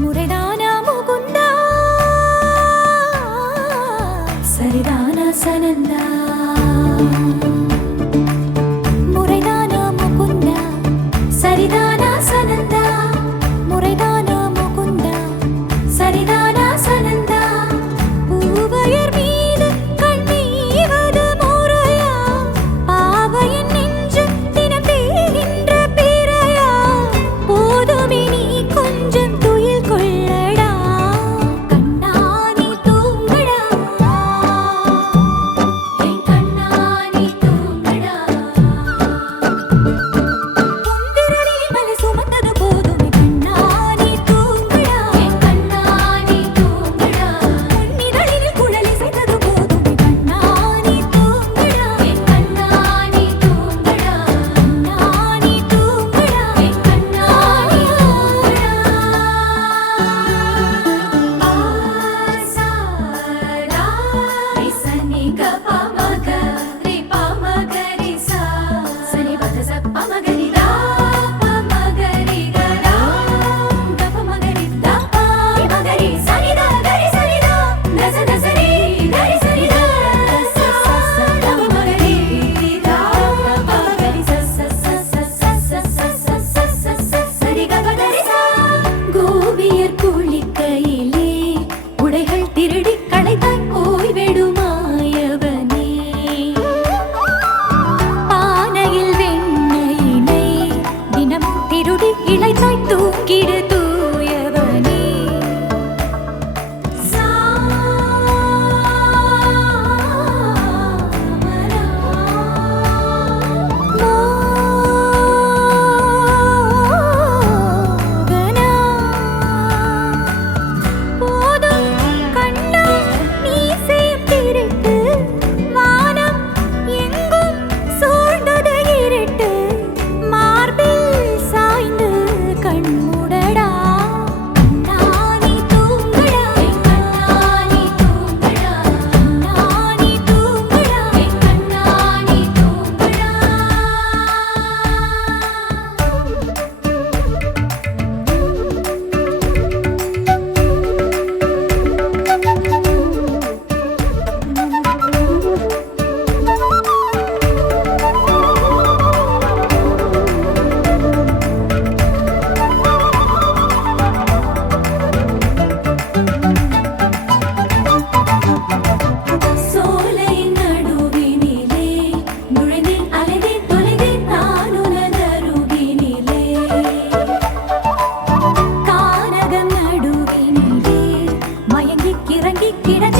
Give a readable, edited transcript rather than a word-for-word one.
முறைதானா முகுந்தா சரிதானா சனந்தா முறைதானா முகுந்தா சரிதானா சனந்தா முறைதானா முகுந்தா சரிதானா சனந்தா பூவையர் மீது கண்ணீவது முறையா பாவையின் நெஞ்சு தினம் தேகின்ற பிறையா போதுமே நீ கொஞ்சம் துயில் கொள்ளடா கண்ணானி தூங்கடா என் கண்ணானி தூங்கடா உந்திரடி மலை சுமந்தது போதுமே கண்ணானி தூங்கடா என் கண்ணானி தூங்கடா உன்னிதழில் குழலி செய்தது போதுமே கண்ணானி தூங்கடா என் கண்ணானி தூங்கடா கண்ணானி தூங்கடா என் கண்ணானி ஆசாரா ரிசனி கபமக ரிபமகரிசா சனி பதச பமகரிதா பமகரிகரா கபமகரிதா பமகரி சனிதா கரி சனிதா நச நசரி கரி சனிதா சச பமகரிதா பமகரி சச சரி கபகரிசா கோபியர் குளிக்கையிலே உடைகள் திருடி களைத்தாய் ஓய்வெடுமாயவனே பானையில் வெண்ணையினை தினம் திருடி இளைத்தாய் தூக்கிடு தூயவனே போதும் கண்ணா நீ செய்யும் திருட்டு வானம் எங்கும் சூழ்ந்தது இருட்டு மார்பில் சாய்ந்து கண்மூடடா கண்ணானி தூங்கடா கண்ணானி தூங்கடா கண்ணானி தூங்கடா கண்ணானி தூங்கடா சோலை நடுவினிலே நுழைந்தேன் அலைந்தேன் தொலைந்தேன் நான் உனதருகினிலே கானகம் நடுவினிலே மயங்கி கிறங்கி கிடந்தேன்